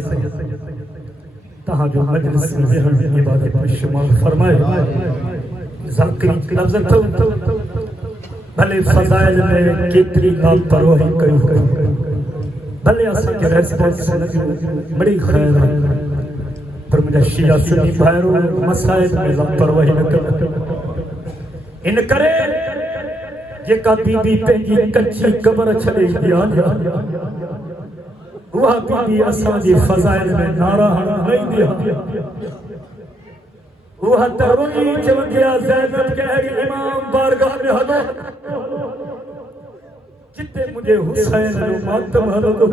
سید تہاں جو مجلس میں ذہن عبادت میں شمار فرمائے ذاکری لفظ تو بھلے فضائل میں کتری لاپرواہی کئی بھلے اسا کے ریسپانس بڑی خیر ہے پر مجھے شیعہ سنی بھائرو مسائل میں لاپرواہی نہ کرے ان کرے یہ کا بی بی پہنجی کچی قبر چھڑے دیا وہ بی بی اسا جی فضائل میں نعرہ نہیں دیا وہ تروی چون گیا زینب کہہ گی امام بارگاہ میں حضور جتے مجھے حسین جو ماتم حضور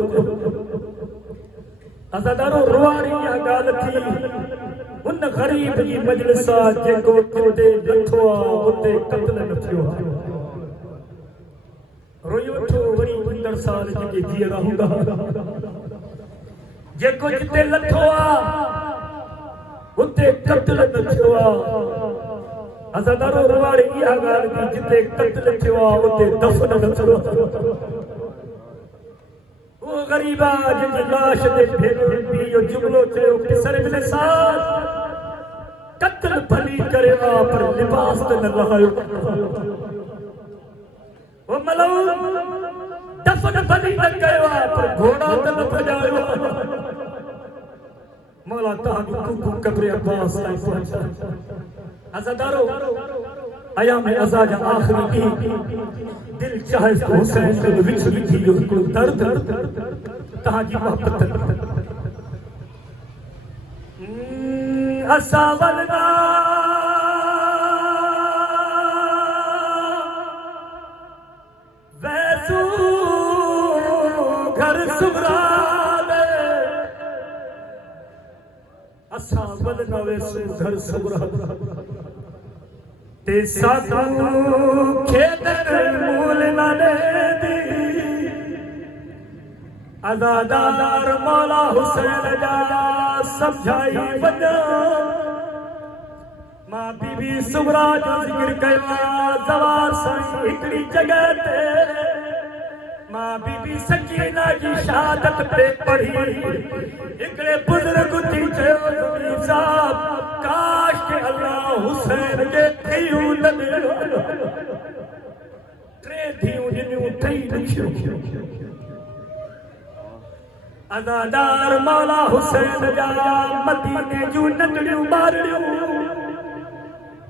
ازادارو رواری اگال تھی ان غریب کی مجلسہ جے کو کتے لٹھوا ہوتے قتل نتھیو روئی اٹھو وری 15 سال جے جی رہوں گا جے کو جتے لٹھوا ہوتے قتل نتھیوا ازادارو رواری اگال تھی جتے قتل تھیوا ہوتے دفن نتھیوا وہ غریبہ جن لاش دے بھی جو جملو چلو کسر ابن ساتھ قتل بھلی کرے پر لباس تے نہ لہائے وہ ملعون دفن بھلی نہ گئے پر گھوڑا تے نہ بجائے مولا تہاں کو قبر عباس تائیں پہنچا عزادارو ایام ازا جا آخری کی دل چاہے تو حسین سے وچ لکھی جو کوئی درد تہاں جی محبت اسا ولنا ویسو گھر سبرا دے اسا ولنا ویسو گھر سبرا تے ساتھوں کھیتر مول نہ دے دی عزادار مولا حسین جا سمجھائی بجا ماں بی بی سبرا جو ذکر کیا زوار سائی اکڑی جگہ تے ماں بی بی سکینہ کی شہادت پہ پڑھی اکڑے بزرگ تھی چھو زمین صاحب کاش کہ اللہ حسین کے تھیوں لگے ترے تھیوں جنیوں تھی نکشو عزادار مولا حسین جا مدینے جو نکڑیوں مارڑیوں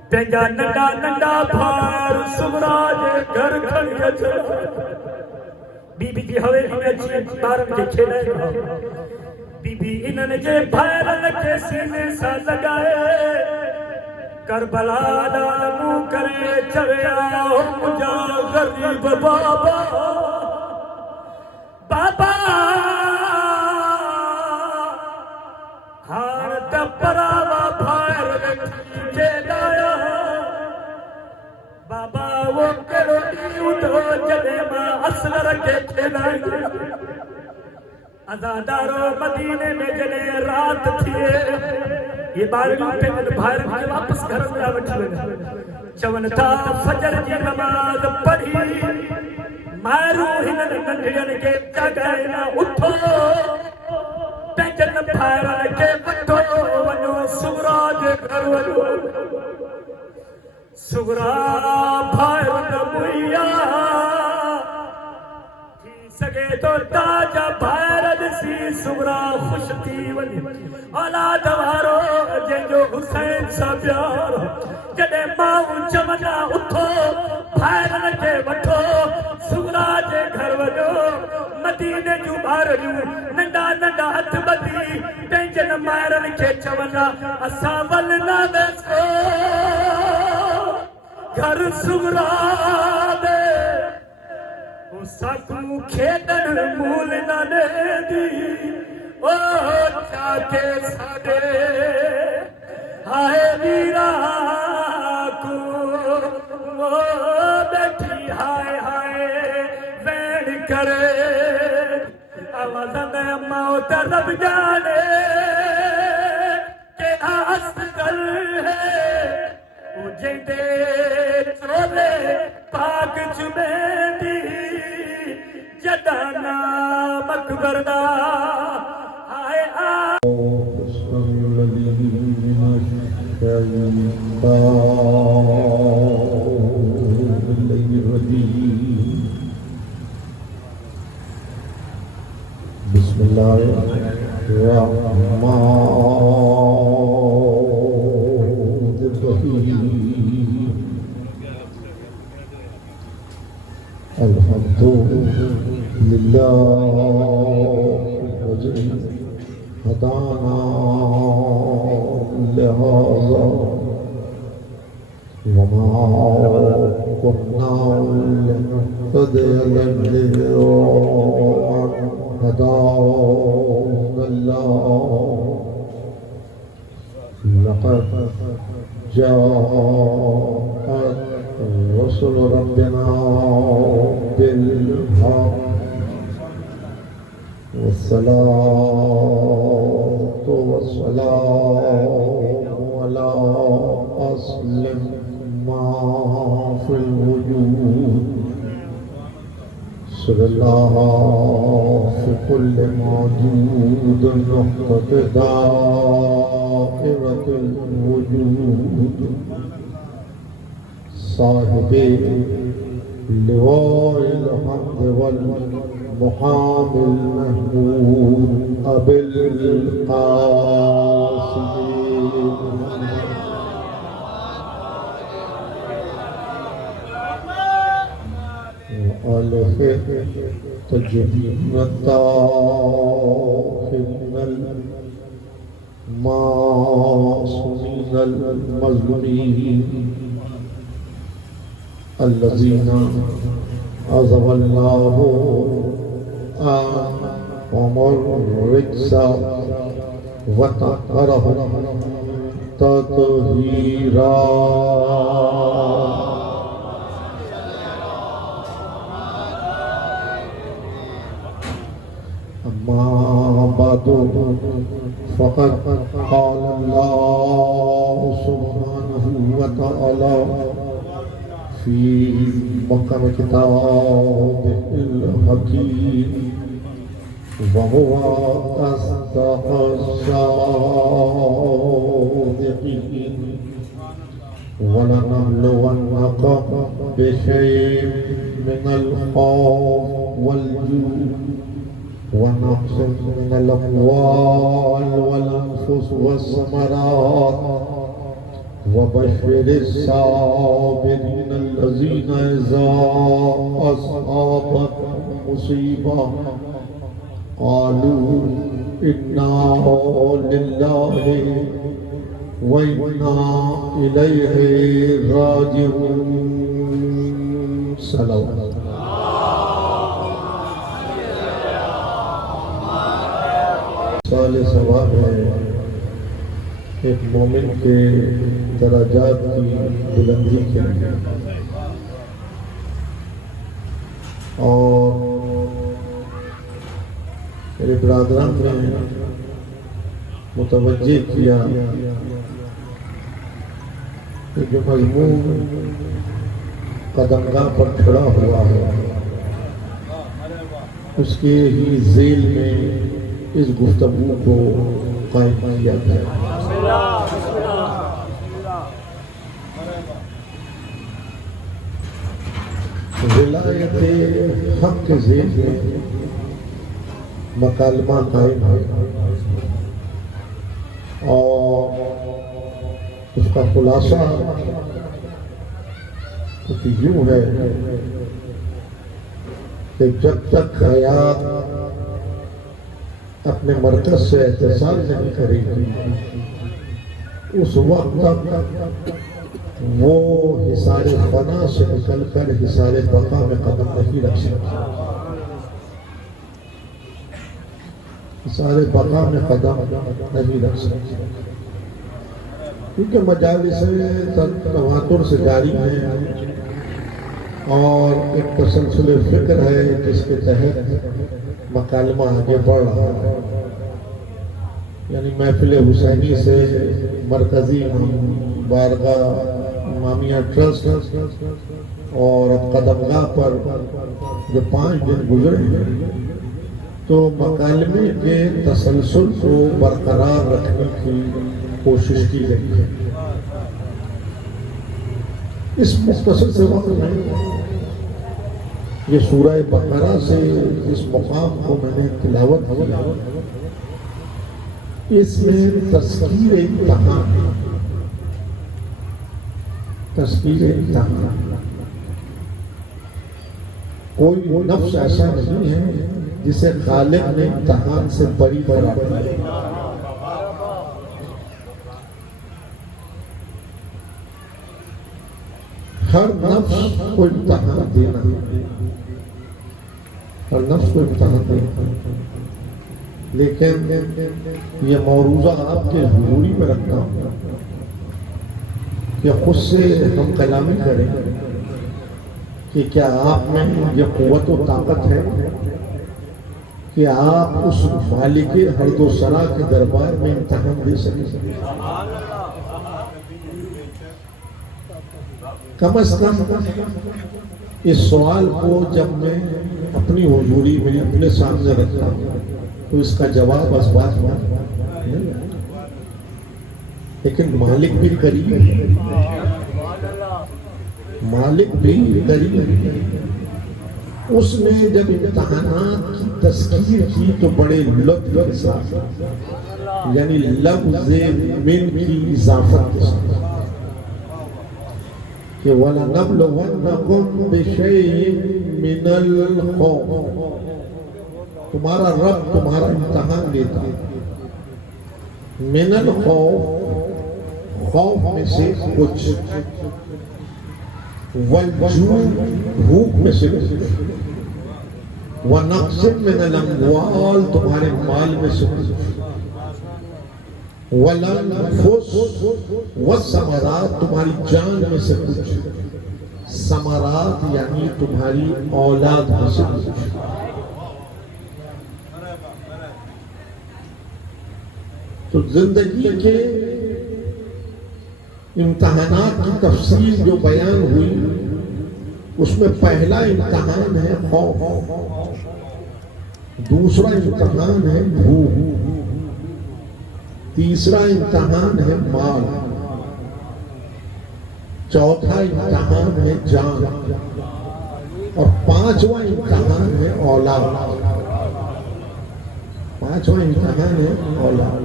پینجا ننڈا ننڈا بھار سبرا جے گھر کھڑی اچھا بی بی جی حویلی میں اچھی بارم کے کھیلے بی بی انہوں جے بھائرن کے سینے سا لگائے کربلا دامو کرے چویا مجھا غریب بابا بابا ہاں دپراوا بھائرن کے دایا بابا وہ کرو دیو دو جنے ماں اصل رکھے کھلائی عزادارو مدینے میں جنے رات تھیے یہ بارگی پہنن بھائرن کے واپس گھر میں آوٹی بنا چون تھا فجر کی نماز پڑھی مارو ہنن ننڈین کے جگائنا اٹھو پہنن بھائرن کے بٹھو ونو سبرا جے گھر ونو سبرا بھائرن مویا سگے تو تاجا بھائرن سی سبرا خوش تھی ولی اولاد وارو جو حسین سا پیار جڑے ماؤں چمنا اٹھو بھائرن کے وٹھو سبرا جے گھر وجو مدینے جو بھارجو ننڈا ننڈا ہتھ بدی پینجن مائرن کے چمنا اسا ولنا ویسو گھر سبرا دے ساتھوں کھیتر مول نہ دے دی او چاکے ساڑے ہائے ویرا کو وہ بیٹھی ہائے ہائے وین کرے آوازن موت رب جانے کہ آسگل ہے جیندے چولے پاک چمیدی جدانا مکبردہ آئے الرحيم الحمد لله الذي هدانا لهذا وما كنا لنهتدي لولا أن هدانا الله لقد جاءت رسل ربنا بالحق والصلاة والسلام على أصل ما في الوجود صلى الله في كل موجود نقطة دائرة الوجود صاحب لواء الحمد والمقام المحمود أبي القاسم وآله تجميع الطاهرين المعصومين المظلومين الذين عذب الله عنهم الرجس وطهرهم تطهيرا أما بعد فقد قال الله سبحانه وتعالى في محكم كتابه الحكيم وهو أصدق الصادقين ولنبلونكم بشيء من الخوف والجوع ونقص من الأموال والأنفس والثمرات وبشر الصابرين الذين إذا أصابتهم مصيبة قالوا إنا لله وإنا إليه راجعون صلوات سال ثواب ہے ایک مومن کے درجات کی بلندی کے لیے اور میرے برادران نے متوجہ کیا کہ جو مضمون قدمگاہ پر کھڑا ہوا ہے اس کے ہی ذیل میں اس گفتگو کو قائم کیا گیا ولایت حق کے ذیل میں مکالمہ قائم ہے اور اس کا خلاصہ کچھ یوں ہے کہ جب تک حیات اپنے مرکز سے اتصال نہیں کرے گی اس وقت تک وہ حصار فنا سے نکل کر حصار بقا میں قدم نہیں رکھ سکتی حصار بقا میں قدم نہیں رکھ سکتی کیونکہ مجالس تواتر سے جاری ہے اور ایک تسلسل فکر ہے جس کے تحت مکالمہ آگے بڑھ رہا ہے یعنی محفل حسینی سے مرکزی بارگاہ امامیہ ٹرسٹ اور قدمگاہ پر جو 5 دن گزرے ہیں تو مکالمے کے تسلسل کو برقرار رکھنے کی کوشش کی گئی ہے اس مختصر سے وقت میں یہ سورہ بقرہ سے اس مقام کو میں نے تلاوت کیا اس میں تذکیر امتحان، تذکیر امتحان، کوئی نفس ایسا نہیں ہے جسے خالق نے امتحان سے بری کرا دیا۔ ہر نفس کو امتحان دینا، ہر نفس کو امتحان دینا، لیکن یہ موروضہ آپ کے حضوری میں رکھتا ہوں کہ خود سے ہم کلامی کریں کہ کیا آپ میں یہ قوت و طاقت ہے کہ آپ اس مالک ہر دو سرا کے دربار میں امتحان دے سکیں۔ کم از کم اس سوال کو جب میں اپنی حضوری میں اپنے سامنے رکھتا ہوں تو اس کا جواب اس بات میں، لیکن مالک بھی قریب ہے، مالک بھی قریب ہے۔ اس نے جب امتحانات کی تذکیر کی تو بڑے لطف کے ساتھ، یعنی لفظ من کی اضافت کے ساتھ کہ وَلَنَبْلُوَنَّكُمْ بِشَيْءٍ مِّنَ الْخَوْفِ، تمہارا رب تمہارا امتحان لیتا ہے، من الخوف، خوف میں سے کچھ، والجوع، بھوک میں سے کچھ، وَنَقْصٍ مِّنَ الْأَمْوَالِ، تمہارے مال میں سے کچھ، وَالْأَنفُسِ وَالثَّمَرَاتِ، تمہاری جان میں سے کچھ، ثمرات یعنی تمہاری اولاد میں سے کچھ۔ تو زندگی کے امتحانات کی تفصیل جو بیان ہوئی اس میں پہلا امتحان ہے خوف، دوسرا امتحان ہے بھوک، تیسرا امتحان ہے مال، چوتھا امتحان ہے جان، اور پانچواں امتحان ہے اولاد، پانچواں امتحان ہے اولاد۔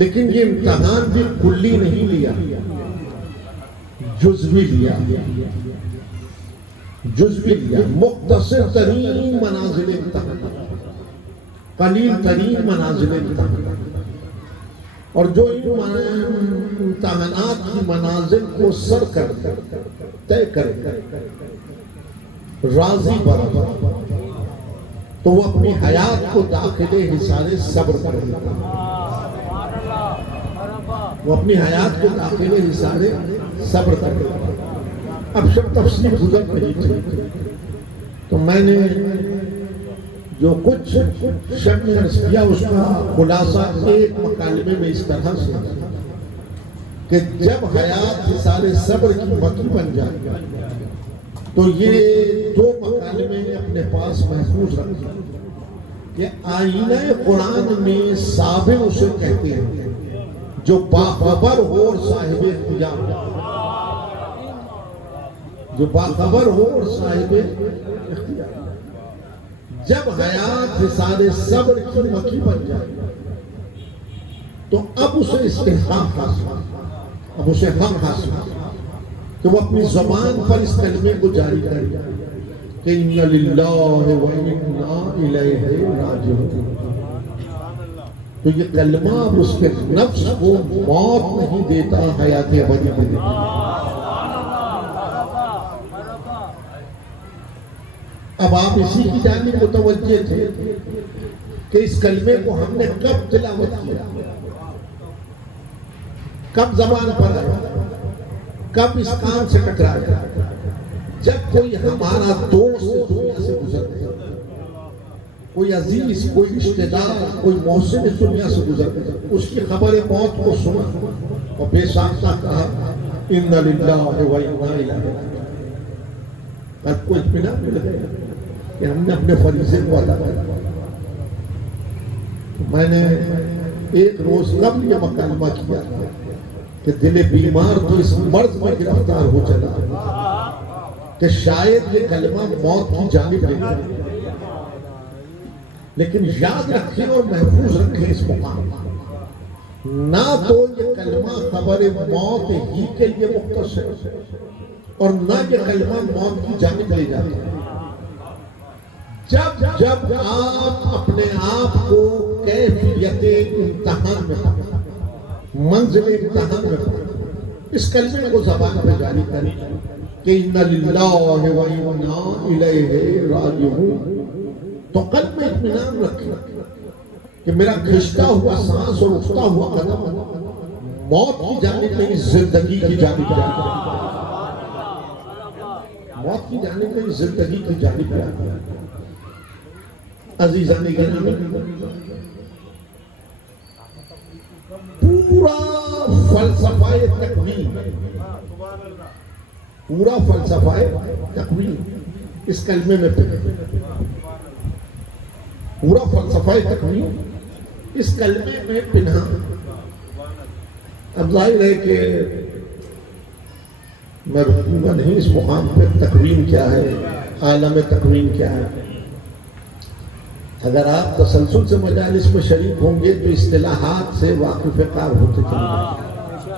لیکن یہ امتحان بھی کلی نہیں لیا، جزوی لیا، جزوی لیا، مختصر ترین منازل امتحان، قلیل ترین منازل امتحان، اور جو امتحانات کی منازل کو سر کر طے کرے راضی بنا تو وہ اپنی حیات کو داخل حصار صبر کرے گا، وہ اپنی حیات کو داخل حصار صبر کرے گا۔ اب شب تفصیل گزر رہی تھی تو میں نے جو کچھ شب میں عرض کیا اس کا خلاصہ ایک مکالمے میں اس طرح سے کہ جب حیات حصار صبر کی مکی بن جائے تو یہ دو مکالمے اپنے پاس محفوظ رکھیں کہ آئینہ قرآن میں صابر اسے کہتے ہیں جو باخبر ہو اور صاحب اختیار، جو باخبر ہو اور صاحب اختیار۔ جب حیات حصار صبر کی مکی بن جائے تو اب اسے استحقاق حاصل، اب اسے حق حاصل کہ وہ اپنی زبان پر اس کلمے کو جاری کرے کہ اِنَّ لِلَّهِ وَإِنَّا إِلَيْهِ رَاجِعُونَ۔ تو یہ کلمہ اب اس کے نفس کو موت نہیں دیتا، حیات ابدی میں دیتا۔ اب آپ اسی کی جانب متوجہ تھے کہ اس کلمے کو ہم نے کب تلاوت کیا، کب زبان پر آیا، کب اس کان سے ٹکرایا؟ جب کوئی ہمارا دوست دنیا سے گزرتا، کوئی عزیز، کوئی رشتہ دار، کوئی محسن دنیا سے گزرتا، اس کی خبر موت کو سنا اور بے ساختہ کہا اِنَّ لِلَّهِ وَإِنَّا إِلَيْهِ۔ اب کوئی اطمینان مل گیا کہ ہم نے اپنے فریضے کو ادا کیا۔ میں نے ایک روز قبل یہ مکالمہ کیا کہ دل بیمار تو اس مرض میں گرفتار ہو چلا کہ شاید یہ کلمہ موت کی جانب لے جائے، لیکن یاد رکھیں اور محفوظ رکھیں اس مقام نہ تو یہ کلمہ خبر موت ہی کے لیے مختص ہے اور نہ یہ کلمہ موت کی جانب لے جاتا ہے۔ جب آپ اپنے آپ کو کیفیت امتحان میں پڑھیں، منزل امتحان میں پڑھیں، اس کلمے کو زبان پہ جاری کریں کہ اِنَّ لِلَّهِ وَإِنَّا إِلَيْهِ رَاجِعُونَ، تو قلب میں اطمینان رکھیں کہ میرا کھنچتا ہوا سانس اور اٹھتا ہوا قدم موت کی جانب نہیں، زندگی کی جانب جاتا ہے، موت کی جانب نہیں، زندگی کی جانب جاتا ہے۔ عزیزان گرامی، پورا فلسفہ تکوین، پورا فلسفہ تکوین اس کلمے میں پورا فلسفہ تکوین اس کلمے میں پنہا۔ اب ظاہر ہے کہ میں رکوں گا نہیں اس مقام پہ تکوین کیا ہے، عالم تکوین کیا ہے۔ اگر آپ تسلسل سے مجالس میں شریک ہوں گے تو اصطلاحات سے واقف کار ہوتے چلیں گے۔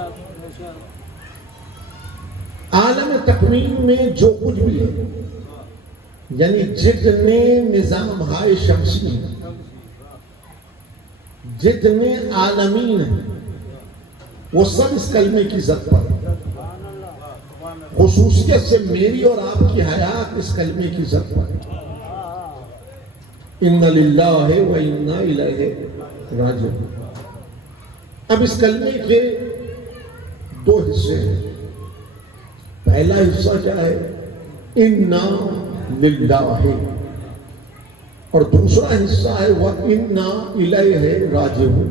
عالم تکوین میں جو کچھ بھی ہے، یعنی جتنے نظام ہائے شمسی ہیں، جتنے عالمین ہیں، وہ سب اس کلمے کی ذات پر، خصوصیت سے میری اور آپ کی حیات اس کلمے کی ذات پر۔ اِنَّ لِلَّهِ وَإِنَّا إِلَيْهِ رَاجِعُونَ۔ اب اس کلمے کے دو حصے ہیں۔ پہلا حصہ کیا ہے؟ اِنَّا لِلَّهِ، اور دوسرا حصہ ہے وَإِنَّا إِلَيْهِ رَاجِعُونَ۔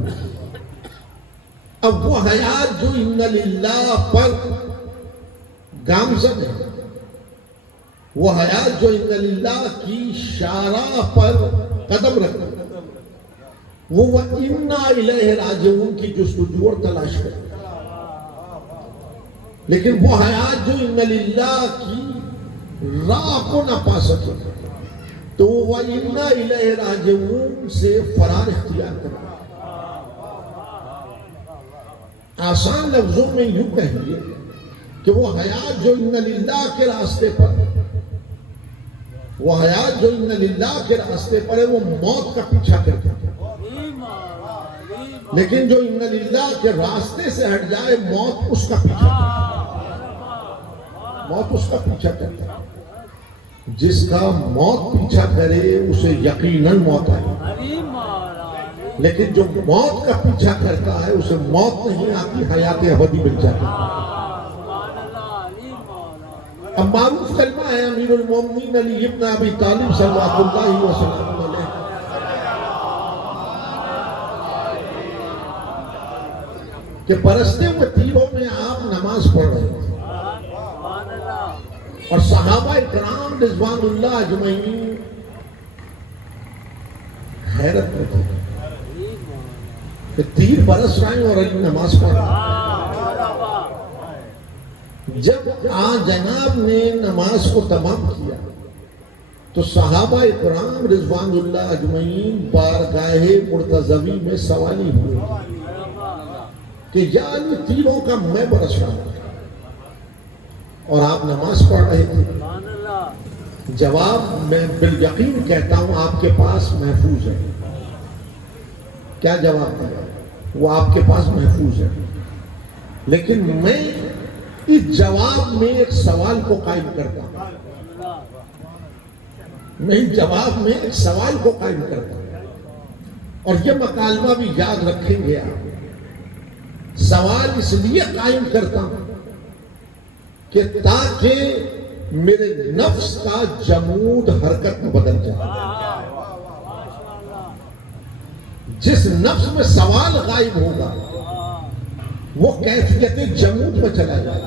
اب وہ حیات جو اِنَّ لِلَّهِ پر گامزن ہے، وہ حیات جو اِنَّ لِلَّهِ کی شارع پر قدم رکھتا ہے، وہ وَإِنَّا إِلَيْهِ رَاجِعُونَ کی جستجو اور تلاش کرتا ہے۔ لیکن وہ حیات جو اِنَّ لِلَّهِ کی راہ کو نہ پا سکے تو وہ وَإِنَّا إِلَيْهِ رَاجِعُونَ سے فرار اختیار کرتا ہے۔ آسان لفظوں میں یوں کہیے کہ وہ حیات جو اِنَّ لِلَّهِ کے راستے پر، وہ حیات جو اِنَّ لِلَّهِ کے راستے پر ہے، وہ موت کا پیچھا کرتا ہے۔ لیکن جو اِنَّ لِلَّهِ کے راستے سے ہٹ جائے، موت اس کا پیچھا کرتا ہے، موت اس کا پیچھا کرتا ہے۔ جس کا موت پیچھا کرے اسے یقیناً موت آئے، لیکن جو موت کا پیچھا کرتا ہے اسے موت نہیں آتی، حیات ابدی مل جاتی ہے۔ اب معروف کلمہ ہے امیر المومنین علی ابن ابی طالب صلوات اللہ وسلم علیہ، کہ برستے ہوئے تیروں میں آپ نماز پڑھ رہے تھے اور صحابہ اکرام رضوان اللہ اجمعین حیرت میں تھے کہ تیر برس رہے ہیں اور علی نماز پڑھ رہے ہیں۔ جب جناب نے نماز کو تمام کیا تو صحابہ اکرام رضوان اللہ اجمعین بارگاہ مرتضوی میں سوالی ہوئے کہ یا علی تیروں کا میں برس رہا ہوں اور آپ نماز پڑھ رہے تھے۔ جواب میں بالیقین کہتا ہوں آپ کے پاس محفوظ ہے۔ کیا جواب دیا؟ وہ آپ کے پاس محفوظ ہے، لیکن میں اس جواب میں ایک سوال کو قائم کرتا ہوں، میں اس جواب میں ایک سوال کو قائم کرتا ہوں، اور یہ مکالمہ بھی یاد رکھیں گے آپ۔ سوال اس لیے قائم کرتا ہوں کہ تاکہ میرے نفس کا جمود حرکت میں بدل جائے۔ جس نفس میں سوال غائب ہوگا وہ کیفیت جمود میں چلا جائے،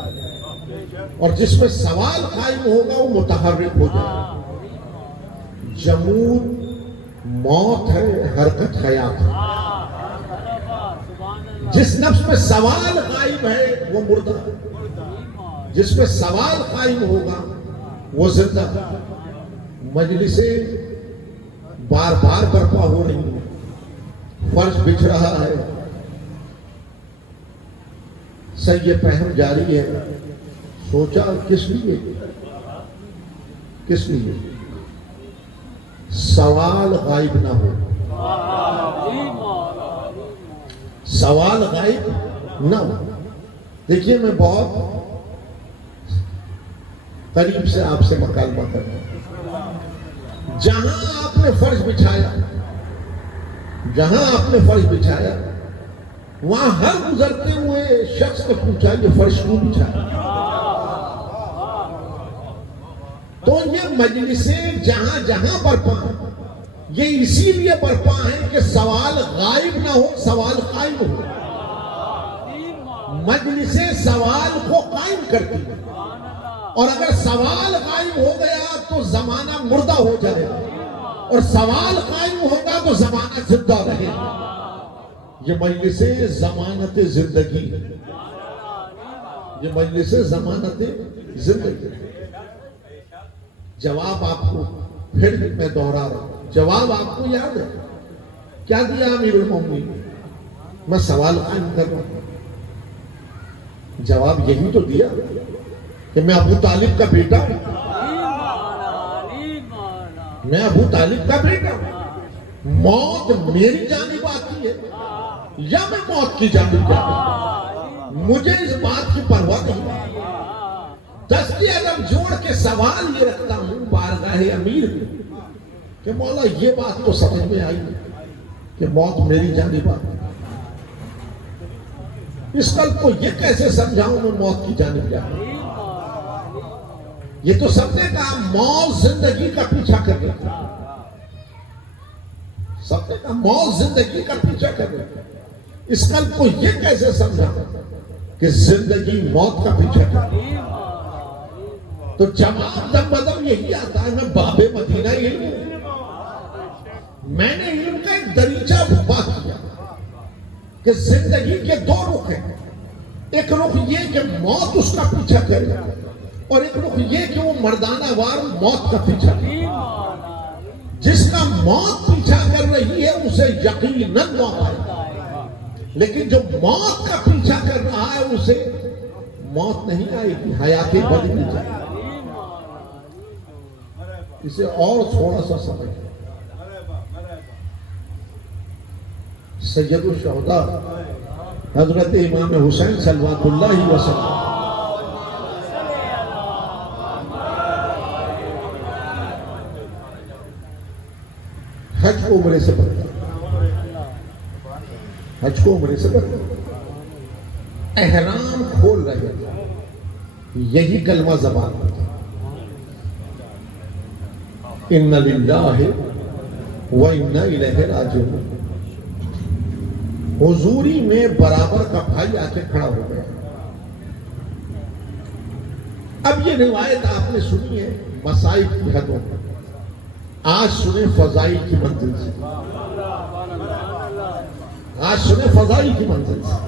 اور جس میں سوال قائم ہوگا وہ متحرک ہو جائے۔ جمود موت ہے، حرکت حیات ہے۔ جس نفس میں سوال قائم ہے وہ مردہ ہے، جس میں سوال قائم ہوگا وہ زندہ ہے۔ مجلسیں بار بار برپا ہو رہی ہیں، فرش بچھ رہا ہے، سید فہم جاری ہے. سوچا کس لیے؟ کس لیے؟ سوال غائب نہ ہو. سوال غائب نہ ہو. دیکھیے میں بہت قریب سے آپ سے مکالمہ کر رہا ہوں. جہاں آپ نے فرض بچھایا، جہاں آپ نے فرض بچھایا، وہاں ہر گزرتے ہوئے شخص نے پوچھا یہ فرش کیوں بچھایا؟ تو یہ مجلسیں جہاں جہاں برپا ہیں یہ اسی لیے برپا ہیں کہ سوال غائب نہ ہو، سوال قائم ہو. مجلسیں سوال کو قائم کرتی ہیں، اور اگر سوال قائم ہو گیا تو زمانہ مردہ ہو جائے گا، اور سوال قائم ہوگا تو زمانہ زندہ رہے گا. یہ مجلسیں ضمانت زندگی، یہ مجلسیں ضمانت زندگی. جواب آپ کو پھر میں دوہرا رہا ہوں، جواب آپ کو یاد ہے کیا دیا امیر المومنین؟ میں سوال قائم کر رہا ہوں. جواب یہی تو دیا کہ میں ابو طالب کا بیٹا ہوں، میں ابو طالب کا بیٹا ہوں. موت میری جانب آتی ہے یا میں موت کی جانب جاتا ہوں، مجھے اس بات کی پرواہ نہیں. دست عدم جوڑ کے سوال یہ رکھتا ہوں بارگاہ امیر میں کہ مولا یہ بات تو سمجھ میں آئی کہ موت میری جانب آتی ہے. اس قلب کو یہ کیسے سمجھاؤں میں موت کی جانب جاتا ہوں؟ یہ تو سب نے کہا موت زندگی کا پیچھا کر رہا ہے. سب نے کہا موت زندگی کا پیچھا کر رہا ہے. اس قلب کو یہ کیسے سمجھاؤں کہ زندگی موت کا پیچھا کر رہا ہے؟ تو جواب دم بدم یہی آتا ہے. میں باب مدینہ علم ہوں. میں نے علم کا ایک دریچہ بات کیا کہ زندگی کے دو رخ ہیں. ایک رخ یہ کہ موت اس کا پیچھا کرے، اور ایک رخ یہ کہ وہ مردانہ وار موت کا پیچھا کرے. جس کا موت پیچھا کر رہی ہے اسے یقیناً موت آئے، لیکن جو موت کا پیچھا کر رہا ہے اسے موت نہیں آئے گی، حیات بدلی جائے گی. اسے اور تھوڑا سا سمجھ. سید الشہداء حضرت امام حسین صلوات اللہ وسلم حج کو عمرے سے بڑھتا، حج کو عمرے سے بڑھتا، احرام کھول رہے ہیں، یہی کلمہ زبان پر اِنَّ لِلَّهِ وَإِنَّ إِلَيْهِ رَاجِعُونَ. حضوری میں برابر کا بھائی آ کے کھڑا ہو گیا. اب یہ روایت آپ نے سنی ہے مصائب کی حدوں میں، آج سنیں فضائل کی منزل سے. آج سنیں فضائل کی منزل سے.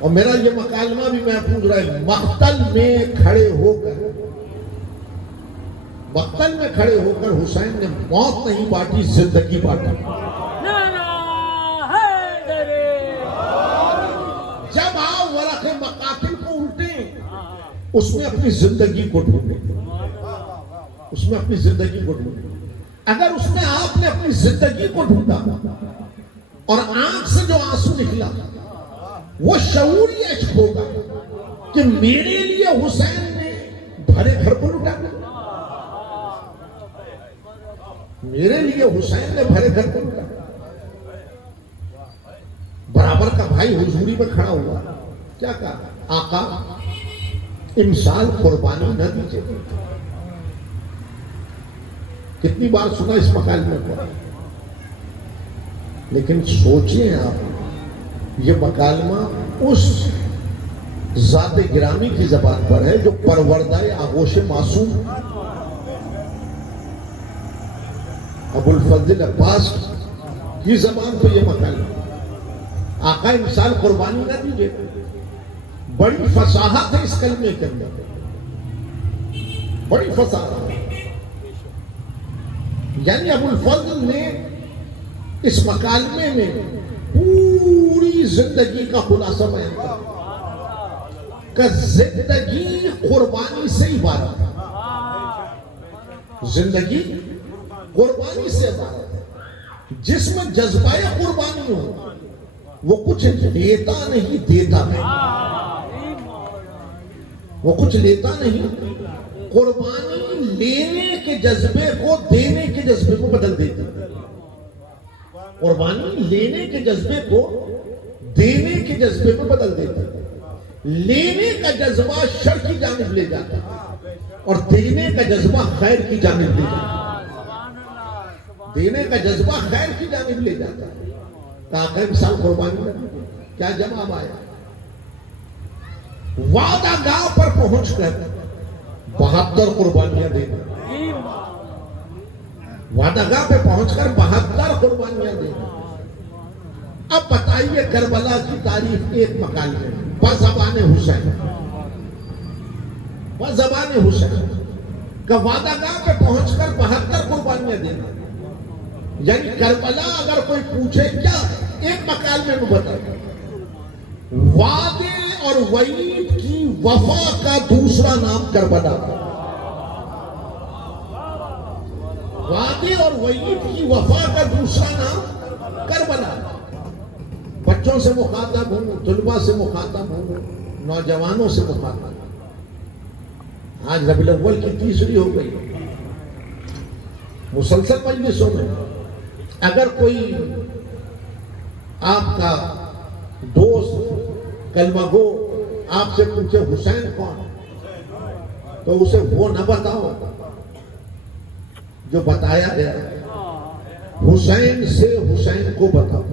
اور میرا یہ مکالمہ بھی میں پوچھ رہا ہوں، مقتل میں کھڑے ہو کر، مقتل میں کھڑے ہو کر حسین نے موت نہیں بانٹی، زندگی بانٹی. جب آپ ورق مقاتل کو الٹیں اس میں اپنی زندگی کو ڈھونڈیں، اس میں اپنی زندگی کو ڈھونڈیں. اگر اس میں آپ نے اپنی زندگی کو ڈھونڈا اور آنکھ سے جو آنسو نکلا وہ شعوری عشق ہوگا کہ میرے لیے حسین نے بھرے گھر کو لٹا دیا، میرے لیے حسین نے بھرے گھر کو لٹا. برابر کا بھائی حضوری میں کھڑا ہوا، کیا کہا؟ آقا امسال قربانی نہ دیجیے. کتنی بار سنا اس مکالمے کو، لیکن سوچیں آپ یہ مکالمہ اس ذات گرامی کی زبان پر ہے جو پروردہ آغوش معصوم ابو الفضل عباس کی زبان پر یہ مکالمہ. آقا امسال قربانی نہ دیجیے. بڑی فصاحت ہے اس کلمے کے اندر، بڑی فصاحت. یعنی ابو الفضل نے اس مکالمے میں پوری زندگی کا خلاصہ بیان کیا. کہ زندگی قربانی سے عبارت ہے. زندگی قربانی سے عبارت ہے. جس میں جذبہ قربانی ہو وہ کچھ لیتا نہیں دیتا نہیں. وہ کچھ لیتا نہیں. قربانی لینے کے جذبے کو دینے کے جذبے کو بدل دیتی. قربانی لینے کے جذبے کو دینے کے جذبے کو بدل دیتی. لینے کا جذبہ شر کی جانب لے جاتا اور دینے کا جذبہ خیر کی جانب لے جاتا. دینے کا جذبہ خیر کی جانب لے جاتا ہے. کہا مثال قربانی میں کیا جواب آیا؟ وعدہ گاہ پر پہنچ کر 72 قربانیاں دینا. وعدہ گاہ پہ پہنچ کر 72 قربانیاں دینا. اب بتائیے کربلا کی تعریف ایک مقال میں بزبان حسین. بزبان حسین کہ وعدہ گاہ پہ پہنچ کر 72 قربانیاں دینا. یعنی کربلا اگر کوئی پوچھے کیا ایک مقال میں بتایا وعدے اور وعید کی وفا کا دوسرا نام کربلا. وعدے اور وعید کی وفا کا دوسرا نام کربلا. بچوں سے مخاطب ہوں, طلباء سے مخاطب ہوں, نوجوانوں سے مخاطب ہوں. آج ربیع الاول کی 30 ہو گئی. مسلسل مجلسوں میں اگر کوئی آپ کا دوست کلمہ گو آپ سے پوچھے حسین کون, تو اسے وہ نہ بتاؤ جو بتایا گیا. حسین سے حسین کو بتاؤ.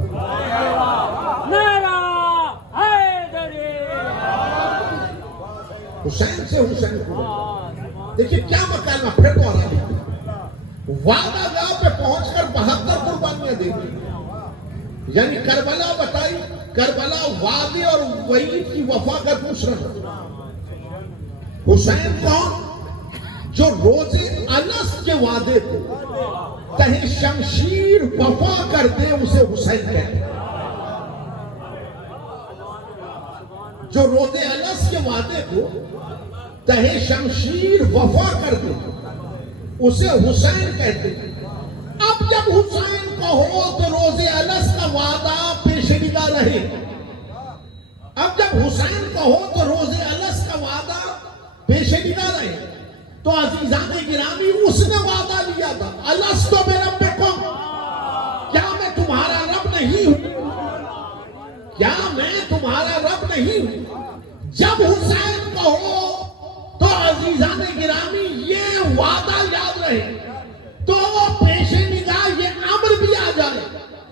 حسین سے حسین کو بتاؤ. دیکھیے کیا مکالمہ پھر دوہرا لیا. وعدہ گاہ پہ پہنچ کر 72 قربانیاں دے دی. یعنی کربلا بتائی. کربلا وعدے اور وعید کی وفا کا دوسرا نام. حسین کون؟ جو روز الست کے وعدے کو تہ شمشیر وفا کر دے اسے حسین کہتے ہیں. جو روز الست کے وعدے کو تہ شمشیر وفا کر دے اسے حسین کہتے ہیں. اب جب حسین کہو تو روز الست کا وعدہ پیش نگاہ رہے. اب جب حسین کہو تو روز الست کا وعدہ پیش نگاہ رہے. تو عزیزان گرامی اس نے وعدہ لیا تھا الست بربکم, کیا میں تمہارا رب نہیں ہوں؟ کیا میں تمہارا رب نہیں ہوں؟ جب حسین کہو تو عزیزان گرامی یہ وعدہ یاد رہے. تو پیش نگاہ یہ امر بھی آ جائے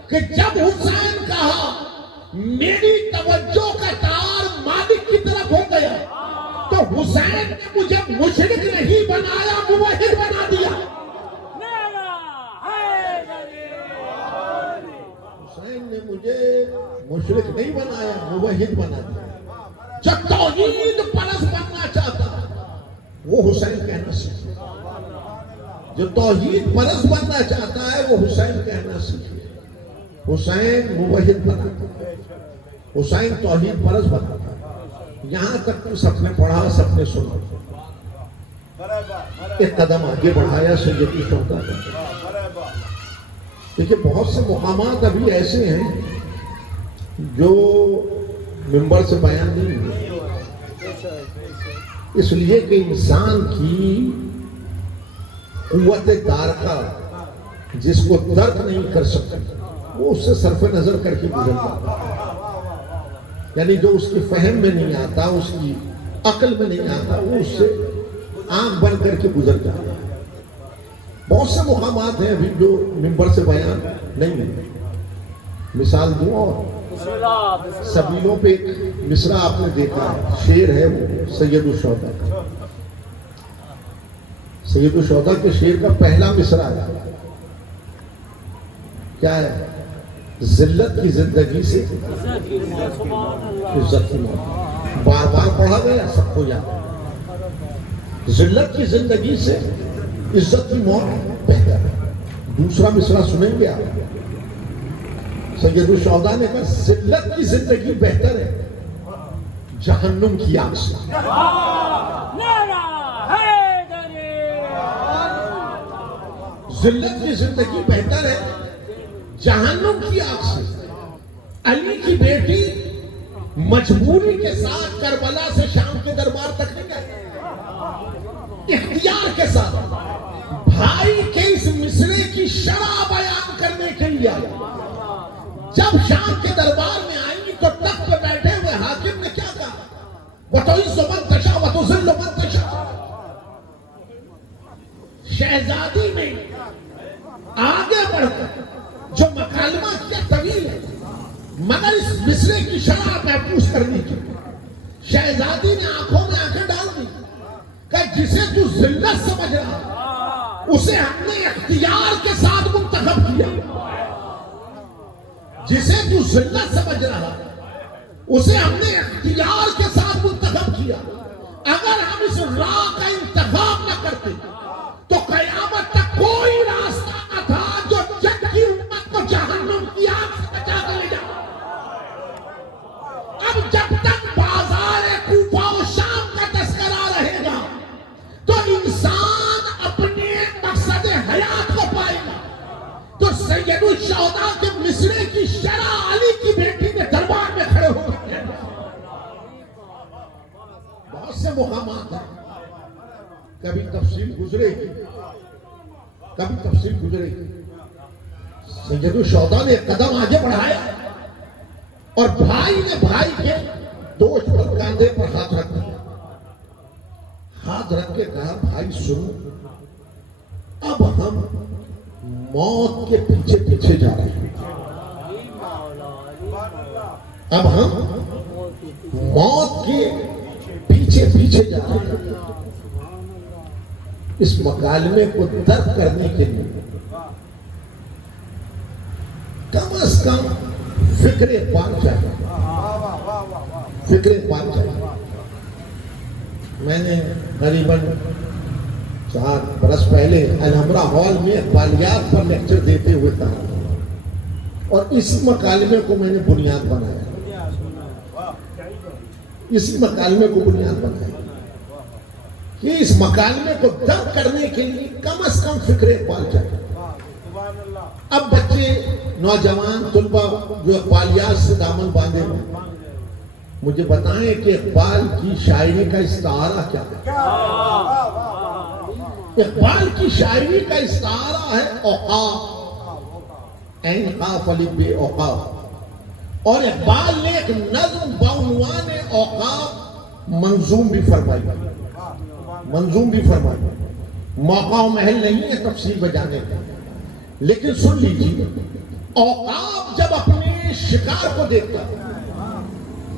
کہ جب حسین کہا میری توجہ کا تار مالک کی طرف ہو گیا تو حسین نے مجھے مشرک نہیں بنایا, موحد بنا دیا. حسین نے مجھے مشرک نہیں بنایا, موحد بنا دیا. جو توحید پرست بننا چاہتا وہ حسین کہنا سیکھے. جو توحید پرست بننا چاہتا ہے وہ حسین کہنا سیکھے. حسین موحد بنا, حسین توحید پرست بنا. یہاں تک تو سب نے پڑھا, سب نے سنا. ایک قدم آگے بڑھایا سیدی شہداء کا. دیکھیں بہت سے مقامات ابھی ایسے ہیں جو منبر سے بیان نہیں ہوئے, اس لیے کہ انسان کی قوت دارکہ جس کو درک نہیں کر سکتا وہ اس سے صرف نظر کر کے گزرتا. یعنی جو اس کی فہم میں نہیں آتا, اس کی عقل میں نہیں آتا, وہ اس سے آنکھ بند کر کے گزر جاتا. بہت سے مقامات ہیں ابھی جو منبر سے بیان نہیں ہوئے. مثال دوں اور سبیلوں پہ ایک مصرع آپ نے دیکھا ہے, شعر ہے وہ سید الشہداء کا. سید الشہداء کے شعر کا پہلا مصرع ہے کیا ہے؟ ذلت کی زندگی سے عزت کی موت. بار بار پڑھا گیا, سب کو یاد. ذلت کی زندگی سے عزت کی موت بہتر ہے. دوسرا مصرع سنیں گے آپ. سید الشہداء نے کہا ذلت کی زندگی بہتر ہے جہنم کی آگ سے. ذلت کی زندگی بہتر ہے جہنم کی آگ سے. علی کی بیٹی مجبوری کے ساتھ کربلا سے شام کے دربار تک نہیں گئی، اختیار کے ساتھ بھائی کے اس مصرے کی شرح بیان کرنے کے لیے آیا. جب شام کے دربار میں آئی تو تخت پہ بیٹھے ہوئے حاکم نے کیا کہا؟ وَتُعِزُّ مَن تَشَاءُ وَتُذِلُّ مَن تَشَاءُ. شہزادی نے آگے بڑھ کر جو مکالمہ کیا طویل ہے مگر اس مصرے کی شرح محفوظ کرنے کی، شہزادی نے آنکھوں میں آنکھیں ڈال دی کہ جسے تو ذلت سمجھ رہا اسے ہم نے اختیار کے ساتھ منتخب کیا. جسے تو ذلت سمجھ رہا اسے ہم نے اختیار کے ساتھ منتخب کیا. اگر ہم اس راہ کا انتخاب نہ کرتے تو قیامت تک کوئی راستہ نہ تھا جو جگ کی امت کو جہنم کی آگ سے بچا کر لے جائے. اب جب تک بازار کوفہ و شام کا تذکرہ رہے گا تو انسان اپنے مقصد حیات کو پائے گا. تو سید الشہداء کے مصرے کی شرح علی کی بیٹی کے دربار میں کھڑے ہو گئے. بہت سے مقامات ہیں، کبھی تفصیل گزرے گی کبھی تفصیل گزرے گی. سید الشہداء نے ایک قدم آگے بڑھایا اور بھائی نے بھائی کے دوش پر کاندھے پر ہاتھ رکھ دیا. ہاتھ رکھ کے کہا بھائی سنو، اب ہم موت کے پیچھے پیچھے جا رہے ہیں. اب ہم موت کے پیچھے پیچھے جا رہے ہیں. اس مکالمے کو درک کرنے کے لیے کم از کم فکر پاک چاہیے. فکر پاک چاہیے. میں نے قریباً 4 برس پہلے الحمرہ ہال میں اقبالیات پر لیکچر دیتے ہوئے کہا اور اس مکالمے کو میں نے بنیاد بنایا. اسی مکالمے کو بنیاد بنایا کہ اس مکالمے کو درک کرنے کے لیے کم از کم فکر اقبال چاہیے. اب بچے نوجوان طلبہ جو اقبالیات سے دامن باندھے ہوئے مجھے بتائیں کہ اقبال کی شاعری کا استعارہ کیا ہے. اقبال کی شاعری کا استعارہ ہے اوقاف، عین قاف الف بے اوقاف. اور اقبال نے ایک نظم بعنوان اوقاف منظوم بھی فرمائی. منظوم بھی فرمائی. موقع و محل نہیں ہے تفصیل بجانے کا، لیکن سن لیجیے. اوقاف جب اپنے شکار کو دیکھتا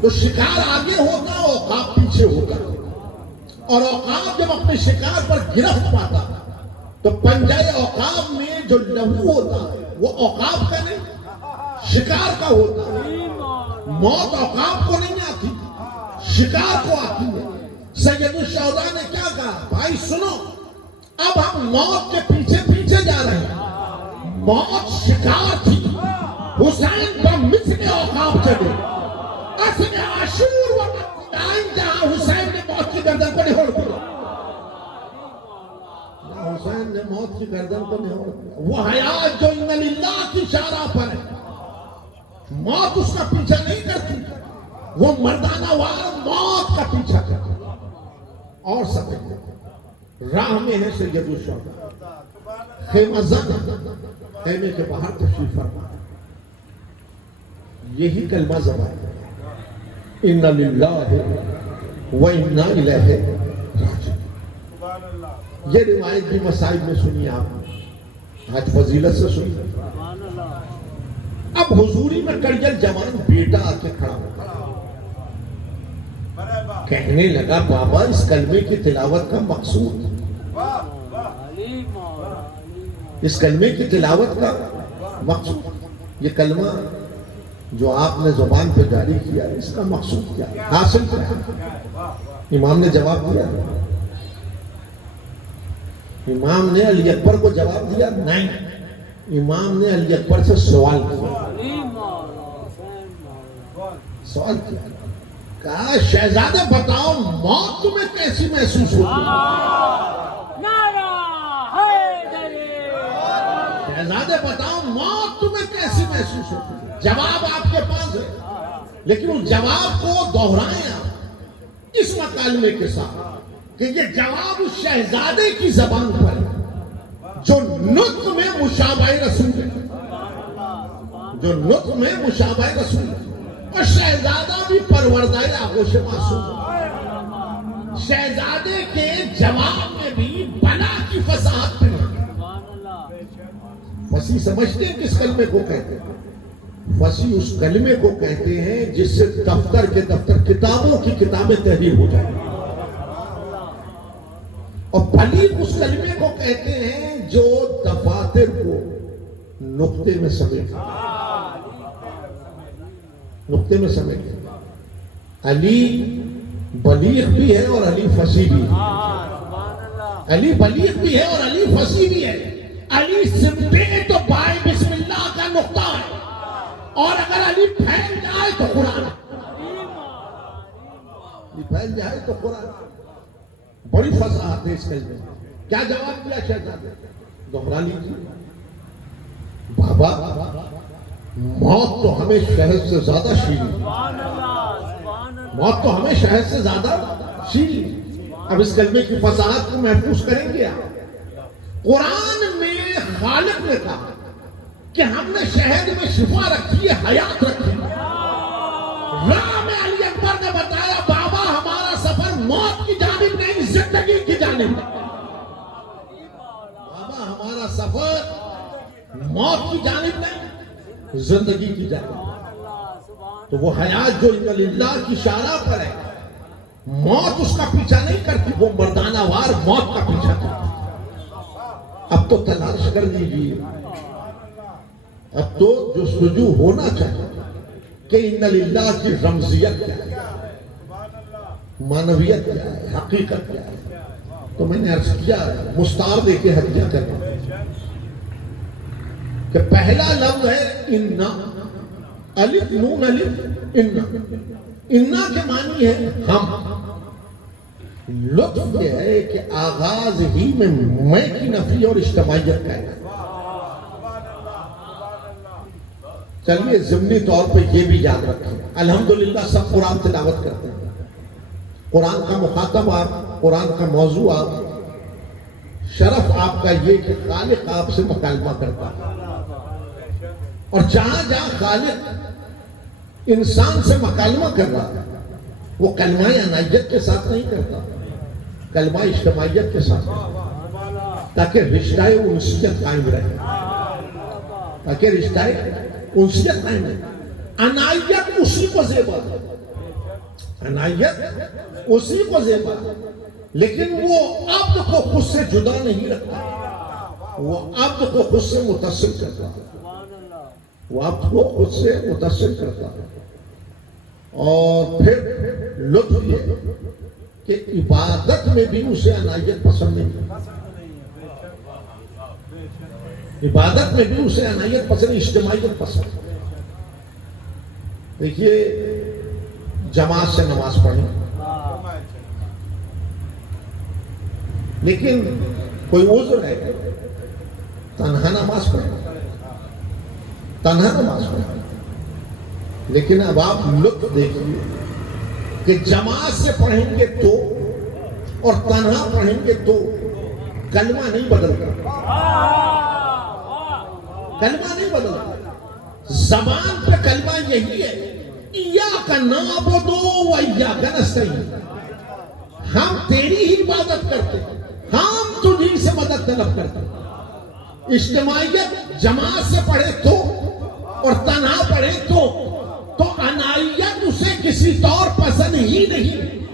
تو شکار آگے ہوتا، اوقاف پیچھے ہوتا. اور اوقاف جب اپنے شکار پر گرفت پاتا تو پنجہ اوقاف میں جو لہو ہوتا وہ اوقاف کا نہیں شکار کا ہوتا. موت اوقاف کو نہیں آتی، شکار کو آتی ہے. سید الشہداء نے کیا کہا؟ بھائی سنو، اب ہم موت کے پیچھے پیچھے جا رہے ہیں. موت شکار تھی، حسین بمثل اوقاف چلے. اصل عاشور و مقتدائن جہاں حسین نے موت کی گردن کو نہوڑ دیا. حسین نے موت کی گردن کو نہوڑ دیا. وہ حیات جو ان للہ کی شارع پر ہے، موت اس کا پیچھا نہیں کرتی، وہ مردانہ وار موت کا پیچھا کرتی. اور سمجھتے راہ میں ہے سید الشہداء. خیمہ زن خیمے کے باہر تشریف فرما. یہی کلمہ زبان ہے، اِنَّ لِلَّهِ وَإِنَّا إِلَيْهِ رَاجِعُونَ. یہ روایت بھی مصائب میں سنی آپ نے، آج فضیلت سے سنی. اب حضوری میں کڑیل جوان بیٹا آ کے کھڑا ہو کہنے لگا بابا اس کلمے کی تلاوت کا مقصود، اس کلمے کی تلاوت کا مقصود، یہ کلمہ جو آپ نے زبان پہ جاری کیا ہے اس کا مقصود کیا ہے، حاصل کیا ہے؟ امام نے جواب دیا. امام نے علی اکبر کو جواب دیا نہیں. امام نے علی اکبر سے سوال کیا. سوال کیا کہا شہزادے بتاؤ موت تمہیں کیسی محسوس ہوتی ہے؟ شہزادے بتاؤ موت تمہیں کیسی محسوس ہوتی ہے؟ جواب آپ کے پاس ہے، لیکن اس جواب کو دوہرائیں آپ اس مکالمے کے ساتھ کہ یہ جواب اس شہزادے کی زبان پر ہے جو نطق میں مشابہ رسول ہے، جو نطق میں مشابہ رسول ہے، اور شہزادہ بھی پروردہ آغوش معصوم ہے۔ شہزادے کے جواب میں بھی بلا کی فصاحت پہ فصیح سمجھتے ہیں کس کلمے کو کہتے ہیں؟ فصیح اس کلمے کو کہتے ہیں جس سے دفتر کے دفتر کتابوں کی کتابیں تحریر ہو جائیں، اور بلیغ اس کلمے کو کہتے ہیں جو دفاتر کو نقطے میں سمیٹ، نقطے میں سمیٹ۔ علی بلیغ بھی ہے اور علی فصیح بھی ہے، علی بلیغ بھی ہے اور علی فصیح بھی ہے۔ علی سمٹے تو بائے بسم اللہ کا نقطہ ہے، اور اگر علی پھیل جائے تو قرآن، علی پھیل جائے تو قرآن۔ بڑی فصاحت ہے اس کلمے میں۔ کیا جواب دیا شہزادے؟ دوہرا لیجیے۔ بابا موت تو ہمیں شہد سے زیادہ شیریں، موت تو ہمیں شہد سے زیادہ شیریں۔ اب اس کلمے کی فصاحت کو محفوظ کریں گے آپ۔ قرآن میں خالق نے کہا کہ ہم نے شہد میں شفا رکھی ہے، حیات رکھی ہے۔ راہ میں علی اکبر نے بتایا بابا ہمارا سفر موت کی جانب نہیں، زندگی کی جانب ہے۔ بابا ہمارا سفر موت کی جانب نہیں، زندگی کی جانب۔ تو وہ حیات جو ان اللہ کی شارع پر ہے، موت اس کا پیچھا نہیں کرتی، وہ مردانہ وار موت کا پیچھا کرتی۔ اب تو تلاش کر لیجیے، اب تو جستجو ہونا چاہیے کہ ان اللہ کی رمزیت کیا ہے، معنویت کیا ہے، حقیقت کیا ہے۔ تو میں نے عرض کیا مستعار دے کے ہدیہ کرنا کہ پہلا لفظ ہے انا، الف نون الف انا۔ انا کے معنی ہے ہم۔ لطف یہ ہے کہ آغاز ہی میں میں کی نفی اور اجتماعیت کا ہے۔ چلیے ضمنی طور پہ یہ بھی یاد رکھیں، الحمدللہ سب قرآن تلاوت کرتے ہیں، قرآن کا مخاطب آپ، قرآن کا موضوع آپ، شرف آپ کا یہ کہ خالق آپ سے مکالمہ کرتا ہے، اور جہاں جہاں خالق انسان سے مکالمہ کر رہا ہے وہ کلمہ عنایت کے ساتھ نہیں کرتا، کلمہ اجتماعیت کے ساتھ، تاکہ رشتہ انسیت قائم رہے، تاکہ رشتہ انسیت قائم رہے۔ عنایت اسی کو زیبا ہے، عنایت اسی کو زیبا ہے، لیکن وہ عبد کو خود سے جدا نہیں رکھتا، وہ عبد کو خود سے متصل کرتا ہے، وہ عبد کو خود سے متصل کرتا ہے۔ اور پھر لطف یہ کہ عبادت میں بھی اسے عنایت پسند نہیں، عبادت میں بھی اسے عنایت پسند، اجتماعیت پسند۔ دیکھیے جماعت سے نماز پڑھیں، لیکن کوئی عذر ہے تنہا نماز پڑھیں، تنہا نماز پڑھیں، لیکن اب آپ لطف دیکھیے کہ جماعت سے پڑھیں گے تو اور تنہا پڑھیں گے تو کلمہ نہیں بدلتا، کلمہ نہیں بدلتا۔ زبان پہ کلمہ یہی ہے، ایاک نعبد و ایاک نستعین، ہم تیری ہی عبادت کرتے ہیں، ہم تجھی سے مدد طلب کرتے ہیں۔ اجتماعیت جماعت سے پڑھے تو اور تنہا پڑھے تو عنایت اسے کسی طور پسند ہی نہیں،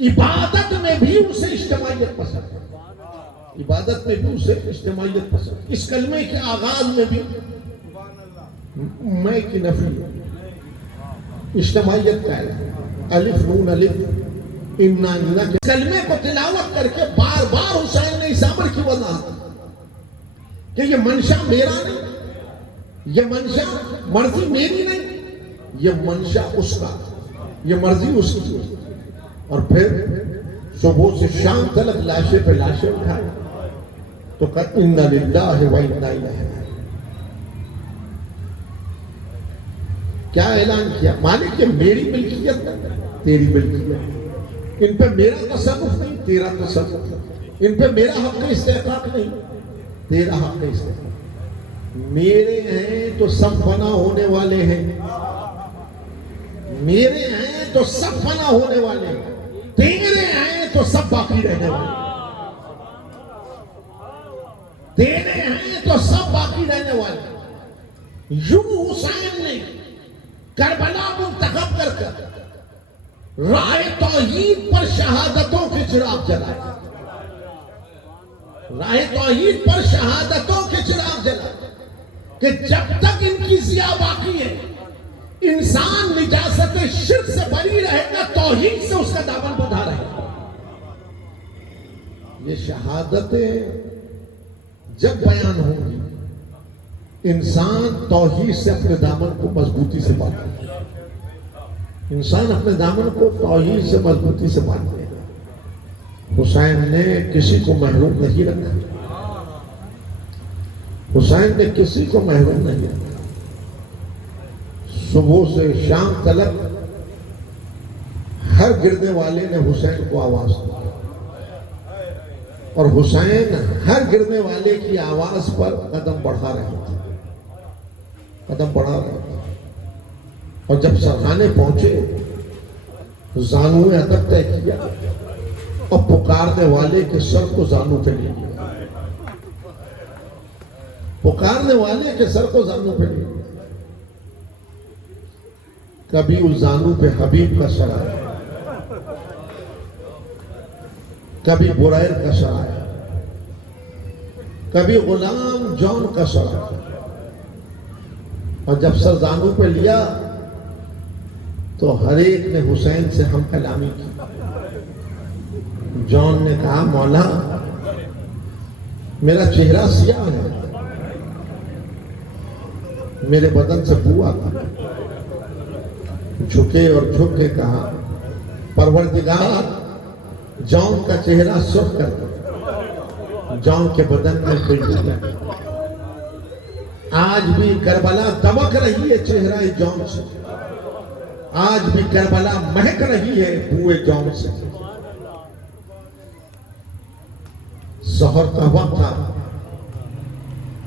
عبادت میں بھی اسے اجتماعیت پسند ہے، عبادت میں بھی اسے اجتماعیت پسند۔ اس کلمے کے آغاز میں بھی میں کی نفی اجتماعیت کا ہے، الف نون الف انا انا۔ کلمے کو تلاوت کر کے بار بار حسین نے اس امر کی وضاحت کہ یہ منشا میرا نہیں، یہ منشا مرضی میری نہیں، یہ منشا اس کا، یہ مرضی اس کی. اور پھر صبح سے شام تک لاشیں پہ لاشیں اٹھائے تو کہا اِنَّ لِلَّهِ وَإِنَّا إِلَيْهِ رَاجِعُونَ. کیا اعلان کیا؟ مالک کہ میری ملکیت نہیں تیری ملکیت. ان پہ میرا تصرف نہیں تیرا تصرف. ان پہ میرا حق استحقاق نہیں تیرا حق استحقاق. میرے ہیں تو سب فنا ہونے والے ہیں. میرے ہیں تو سب فنا ہونے والے ہیں. تیرے ہیں تو سب باقی رہنے والے. تیرے ہیں تو سب باقی رہنے والے. یوں حسین نے کربلا منتخب کر کر راہ توحید پر شہادتوں کے چراغ جلائے. راہ توحید پر شہادتوں کے چراغ جلائے کہ جب تک ان کی ضیا باقی ہے انسان نجاست شرک سے بری رہے گا, توحید سے اس کا دامن بندھا رہے گا. یہ شہادتیں جب بیان ہوں گی انسان توحید سے اپنے دامن کو مضبوطی سے باندھے گا. انسان اپنے دامن کو توحید سے مضبوطی سے باندھے گا. حسین نے کسی کو محروم نہیں رکھا. حسین نے کسی کو محروم نہیں رکھا. صبح سے شام تلک ہر گرنے والے نے حسین کو آواز دی اور حسین ہر گرنے والے کی آواز پر قدم بڑھا رہے تھے. قدم بڑھا رہے تھے. اور جب سرحانے پہنچے زانوئے ادب طے کیا اور پکارنے والے کے سر کو زانو پہ لے لیا. پکارنے والے کے سر کو زانو پہ لے لیا. کبھی اس زانو پہ حبیب کا سر آیا, کبھی بریر کا سر آیا, کبھی غلام جون کا سر آیا. اور جب سر زانو پہ لیا تو ہر ایک نے حسین سے ہم کلامی کی. جون نے کہا مولا میرا چہرہ سیاہ ہے, میرے بدن سے بو آتا. جھکے اور جھک کے کہا پروردگار جون کا چہرہ سرخ کر دے. جون کے بدن میں کوئی بو نہیں. آج بھی کربلا دمک رہی ہے چہرہ جون سے. آج بھی کربلا مہک رہی ہے بوئے جون سے. ظہر کا وقت تھا.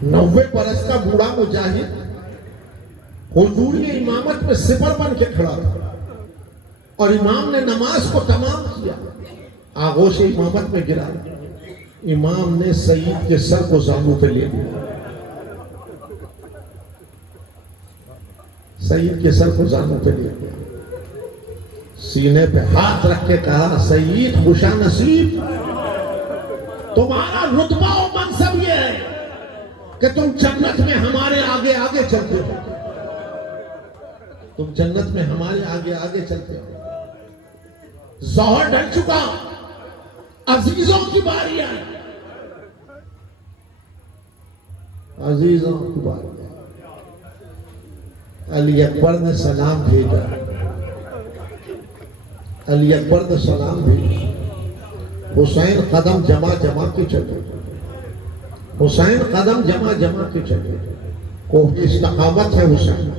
90 برس کا بوڑھا مجاہد حضوری امامت میں سپر بن کے کھڑا تھا اور امام نے نماز کو تمام کیا. آغوش امامت میں گرا. امام نے سعید کے سر کو زانو پہ لے لیا. سعید کے سر کو زانو پہ لے لیا. سینے پہ ہاتھ رکھ کے کہا سعید خوشا نصیب, تمہارا رتبہ و منصب یہ ہے کہ تم جنت میں ہمارے آگے آگے چلتے ہو. تم جنت میں ہمارے آگے آگے چلتے ہو. ظہر ڈھل چکا, عزیزوں کی باری آئی. عزیزوں کی باری آئی. علی اکبر نے سلام بھیجا. علی اکبر نے سلام بھیجا. حسین قدم جمع جمع کے چلے. حسین قدم جمع جمع کے چلے. کوہ استقامت ہے حسین.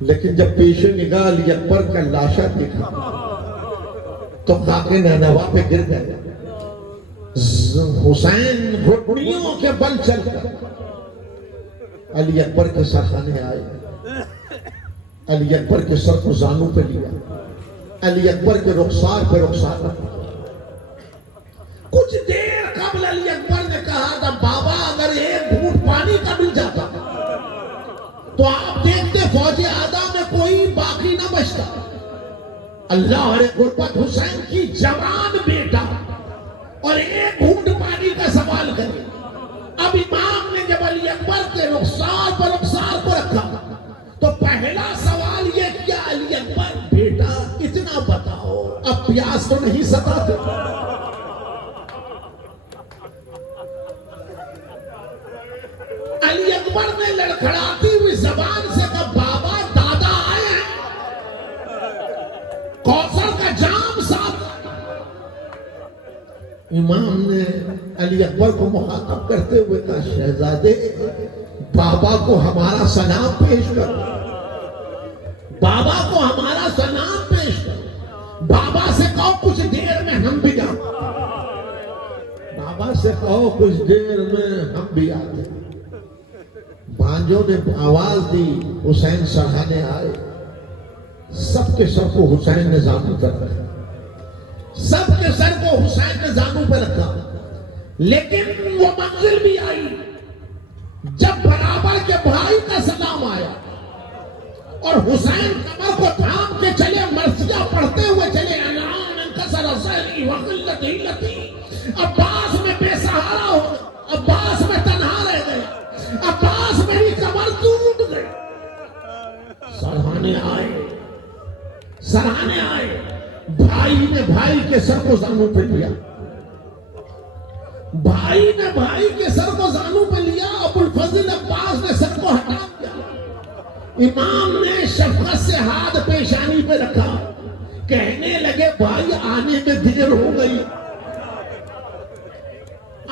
لیکن جب پیش نگاہ علی اکبر کا لاشا دیکھا تو خاک نینوا پہ گر گئے. حسین گھٹنیوں کے بل چل کر علی اکبر کے سرخانے آئے. علی اکبر کے سر کو زانو پہ لیا. علی اکبر کے رخسار پہ رخسار رکھا. کچھ دیر قبل علی اکبر نے کہا تھا بابا اگر ایک گھونٹ پانی کا مل جاتا تو آپ دیکھتے فوج اعداء میں کوئی باقی نہ بچتا. اللہ اور غربت حسین کی جوان بیٹا اور ایک گھونٹ پانی کا سوال کرے. اب امام نے جب علی اکبر کے رخسار پر رکھا تو پہلا سوال یہ کیا علی اکبر بیٹا اتنا بتاؤ اب پیاس تو نہیں ستاتے؟ علی اکبر نے لڑکھڑاتی ہوئی زبان سے کہا بابا دادا آئے ہیں. کوثر کا جام ساتھ. امام نے علی اکبر کو مخاطب کرتے ہوئے کہا شہزادے بابا کو ہمارا سلام پیش کر, بابا کو ہمارا سلام پیش کر, بابا سے کہو کچھ دیر میں ہم بھی آتے, بابا سے کہو کچھ دیر میں ہم بھی آتے. بھانجوں نے آواز دی, حسین سرہانے آئے, سب کے سر کو حسین نے زانو پر رکھا, سب کے سر کو حسین نے زانو پہ رکھا. لیکن وہ منزل بھی آئی جب برابر کے بھائی کا سلام آیا اور حسین کمر کو تھام کے چلے, مرثیہ پڑھتے ہوئے چلے, الان انکسر سہلی وقلت ہلتی, عباس میں بے سہارا ہو گئے, عباس میں تنہا رہ گئے, عباس میری کمر ٹوٹ گئی. سرہانے آئے, سرہانے آئے, بھائی نے بھائی کے سر کو زانو پہ لیا, بھائی نے بھائی کے سر کو زانو پہ لیا. ابو الفضل عباس نے سر کو ہٹا دیا. امام نے شفقت سے ہاتھ پیشانی پہ رکھا, کہنے لگے بھائی آنے میں دیر ہو گئی,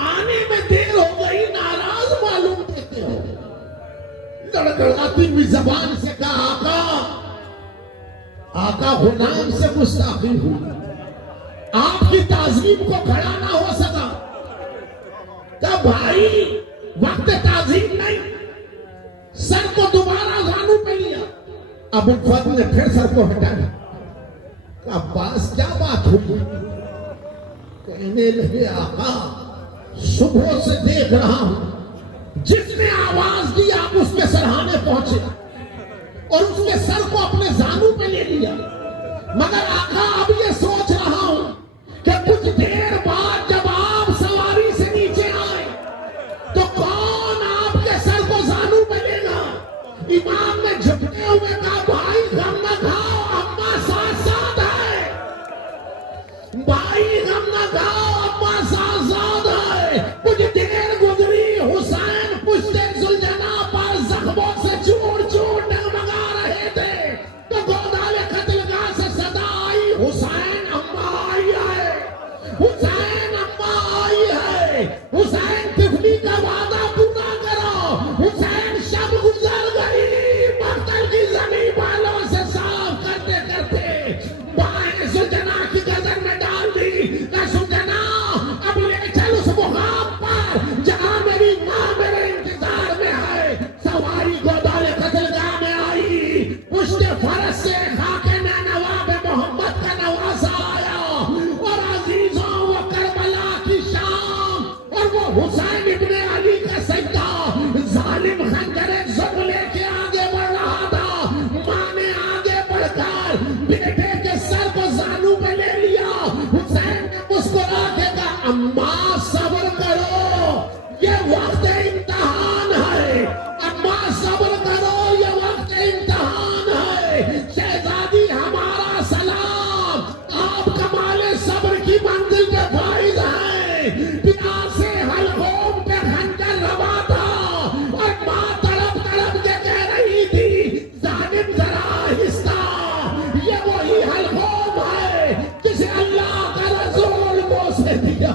آنے میں دیر ہو گئی, ناراض معلوم دیتے ہو. لڑکڑاتی ہوئی زبان سے کہا آقا, آقا غلام سے گستاخی ہوئی, آپ کی تعظیم کو کھڑا نہ ہو سکا. کہ بھائی وقت تعظیم نہیں, سر کو دوبارہ زانو پہ لیا. ابو الفضل نے پھر سر کو ہٹایا. عباس کیا بات ہوئی؟ کہنے لگے آقا صبح سے دیکھ رہا ہوں, جس نے آواز دی آپ اس کے سرہانے پہنچے اور اس کے سر کو اپنے زانو پہ لے لیا. مگر آقا اب یہ سوچ رہا ہوں کہ کچھ دیر بعد جب آپ سواری سے نیچے آئے تو کون آپ کے سر کو زانو پہ لے گا؟ امام نے جھکتے ہوئے کہا بھائی غم نہ کھاؤ, اماں ساتھ ساتھ ہے, بھائی غم نہ کھاؤ, اماں ساتھ ساتھ ہے. کچھ دیر گزری, حسین پشتے زلجنا پر زخموں سے چور چور ڈگمگا رہے تھے تو گودال قتلگاہ سے صدا آئی, حسین اماں آئی ہے, حسین اماں آئی ہے, حسین طفلی کا وعدہ پورا کرو, حسین شب گزر گئی, مقتل کی زمین بالوں سے صاف کرتے کرتے بائیں زلجنا کی گردن میں ڈال دی. کہ زلجنا اب لے چل اس مقام پر جہاں میری ماں میرے انتظار میں ہے. سواری گودال قتلگاہ میں آئی, پشت فرس سے خاک نینوا پہ محمد کا نواسا آیا, اور عزیزوں وہ کربلا کی شام اور وہ حسین ابن علی کا سجدہ. ظالم خنجر ظلم لے کے آگے بڑھ رہا تھا, ماں نے آگے بڑھ کر بیٹے کے سر کو زانو پہ لے لیا. حسین نے مسکرا کے کہا اماں صبر کرو, یہ وقت امتحان ہے, اماں صبر کرو, یہ وقت امتحان ہے. شہزادی ہمارا سلام, آپ کمال صبر کی منزل پہ فائز ہیں. پیاسے حلقوم پہ خنجر روا تھا اور ماں تڑپ تڑپ کے کہہ رہی تھی ظالم ذرا آہستہ, یہ وہی حلقوم ہے جسے اللہ کا رسول موسے دیا.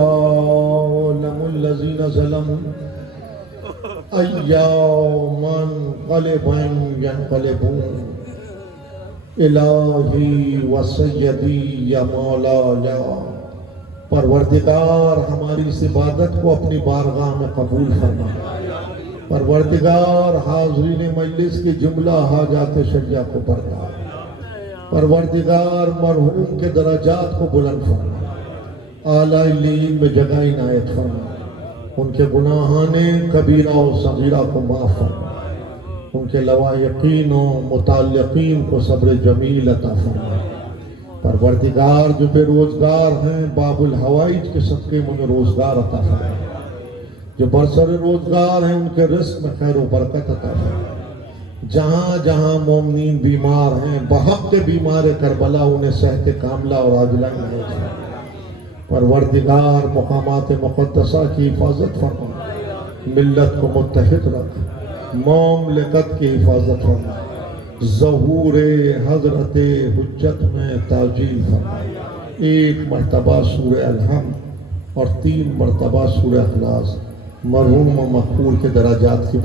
وَسَيَّعْلَمُ الَّذِينَ ظَلَمُوا أَيَّامَ انقلبا ينقلبون. الہی وسیدی یا مولا, پروردگار ہماری اس عبادت کو اپنی بارگاہ میں قبول فرما. پروردگار حاضرین مجلس کی جملہ حاجات شریعہ کو بردا. پروردگار مرحوم کے درجات کو بلند فرما, اعلیٰ علیین میں جگہ عنایت فرما. ان کے گناہان کبیرہ و صغیرہ کو معاف فرما. ان کے لوایقین و متعلقین کو صبر جمیل عطا فرما. پروردگار جو بے روزگار ہیں باب الحوائج کے صدقے میں انہیں روزگار عطا فرما. جو برسر روزگار ہیں ان کے رزق میں خیر و برکت عطا فرما. جہاں جہاں مومنین بیمار ہیں بحق کے بیمار کربلا انہیں صحت کاملہ اور عاجلہ عنایت فرما۔ پروردگار مقامات مقدسہ کی حفاظت فرما، ملت کو متحد رکھ، مملکت کی حفاظت فرما، ظہور حضرت حجت میں تاجیل فرما۔ ایک مرتبہ سورہ الحمد اور 3 مرتبہ سورہ اخلاص مرحوم و مغفور کے درجات کی